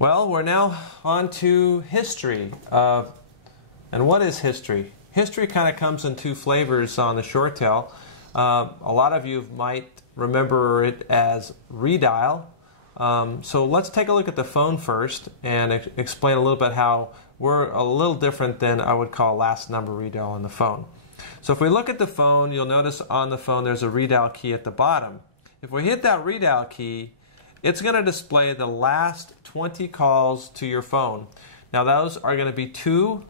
Well, we're now on to history. And what is history? History kind of comes in two flavors on the ShoreTel. A lot of you might remember it as redial. So let's take a look at the phone first and explain a little bit how we're a little different than I would call last number redial on the phone. So if we look at the phone, you'll notice on the phone there's a redial key at the bottom. If we hit that redial key, it's going to display the last 20 calls to your phone. Now those are going to be to,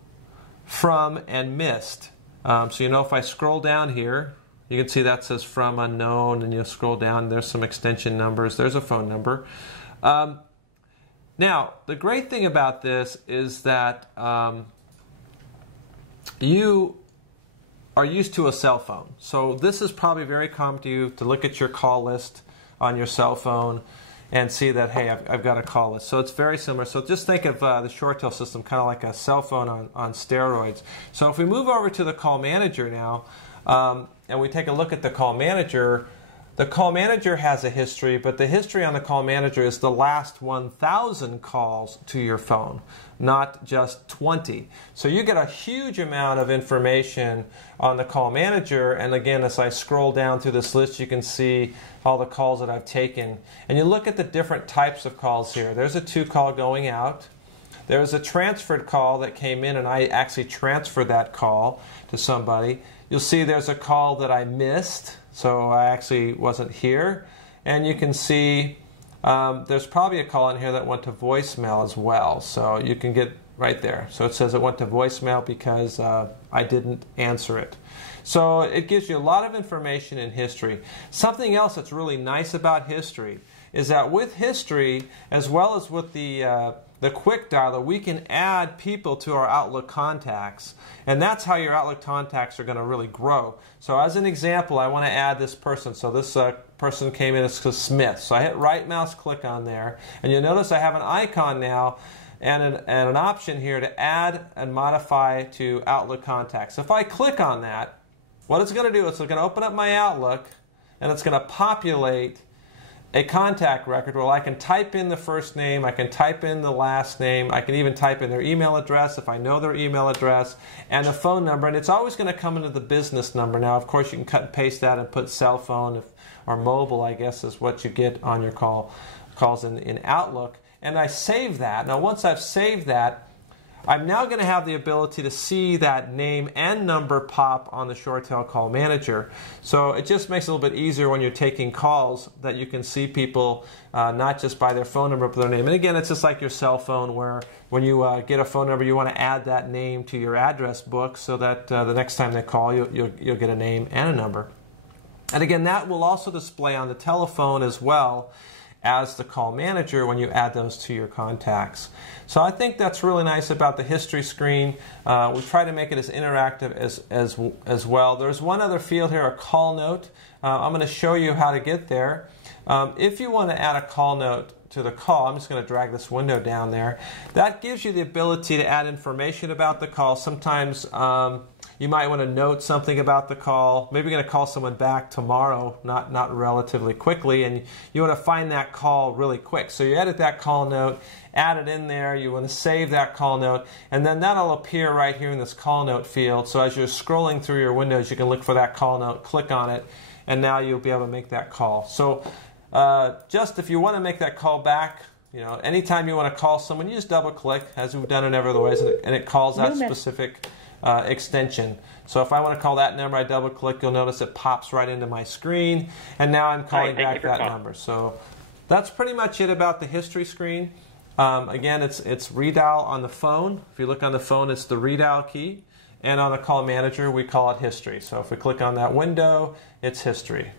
from, and missed. So you know if I scroll down here, you can see that says from unknown, and you'll scroll down, there's some extension numbers, there's a phone number. Now, the great thing about this is that you are used to a cell phone. So this is probably very common to you to look at your call list on your cell phone and see that, hey, I've got a call list. So it's very similar. So just think of the ShoreTel system kind of like a cell phone on steroids. So if we move over to the call manager now, and we take a look at the call manager has a history, but the history on the call manager is the last 1,000 calls to your phone, not just 20. So you get a huge amount of information on the call manager, and again, as I scroll down through this list, you can see all the calls that I've taken. And you look at the different types of calls here. There's a to call going out. There's a transferred call that came in, and I actually transferred that call to somebody. You'll see there's a call that I missed, so I actually wasn't here. And you can see there's probably a call in here that went to voicemail as well. So you can get right there. So it says it went to voicemail because I didn't answer it. So it gives you a lot of information in history. Something else that's really nice about history is that with history, as well as with the quick dialer, we can add people to our Outlook contacts. And that's how your Outlook contacts are going to really grow. So as an example, I want to add this person. So this person came in as Smith. So I hit right mouse click on there. And you'll notice I have an icon now and an option here to add and modify to Outlook contacts. So if I click on that, what it's going to do is it's going to open up my Outlook and it's going to populate a contact record where I can type in the first name, I can type in the last name, I can even type in their email address if I know their email address, and the phone number, and it's always going to come into the business number. Now, of course, you can cut and paste that and put cell phone or mobile, I guess, is what you get on your calls in Outlook. And I save that. Now, once I've saved that, I'm now going to have the ability to see that name and number pop on the ShoreTel call manager. So it just makes it a little bit easier when you're taking calls that you can see people not just by their phone number but their name. And again, it's just like your cell phone where when you get a phone number, you want to add that name to your address book so that the next time they call, you'll get a name and a number. And again, that will also display on the telephone as well as the call manager when you add those to your contacts. So I think that's really nice about the history screen. We try to make it as interactive as well. There's one other field here, a call note. I'm going to show you how to get there. If you want to add a call note to the call, I'm just going to drag this window down there. That gives you the ability to add information about the call. Sometimes you might want to note something about the call. Maybe you're going to call someone back tomorrow, not relatively quickly, and you want to find that call really quick. So you edit that call note, add it in there, you want to save that call note, and then that'll appear right here in this call note field. So as you're scrolling through your windows, you can look for that call note, click on it, and now you'll be able to make that call. So just if you want to make that call back, anytime you want to call someone, you just double click, as we've done in every other ways, and it calls that specific extension. So if I want to call that number, I double click, you'll notice it pops right into my screen, and now I'm calling back that number. So that's pretty much it about the history screen. Again, it's redial on the phone. If you look on the phone, it's the redial key, and on the call manager, we call it history. So if we click on that window, it's history.